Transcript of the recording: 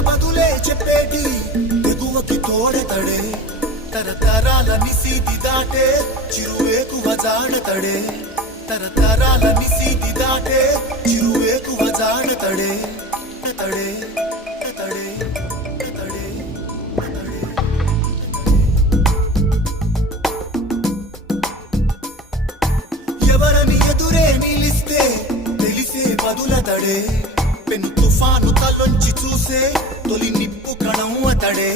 బదులే చెప్పేటి ఎగువకి తోడెతడే తరతరాల నిశీతి దాటే చిరువేకువ జాడతడే తరతరాల నిశీతి దాటే చిరువేకువ జాడతడే తడే తడే తడే ఎవరని ఎదురే నిలిస్తే తెలిసే బదులతడే పెను తుఫాను తలొంచి చూసే తొలి నిప్పు కణం అతడే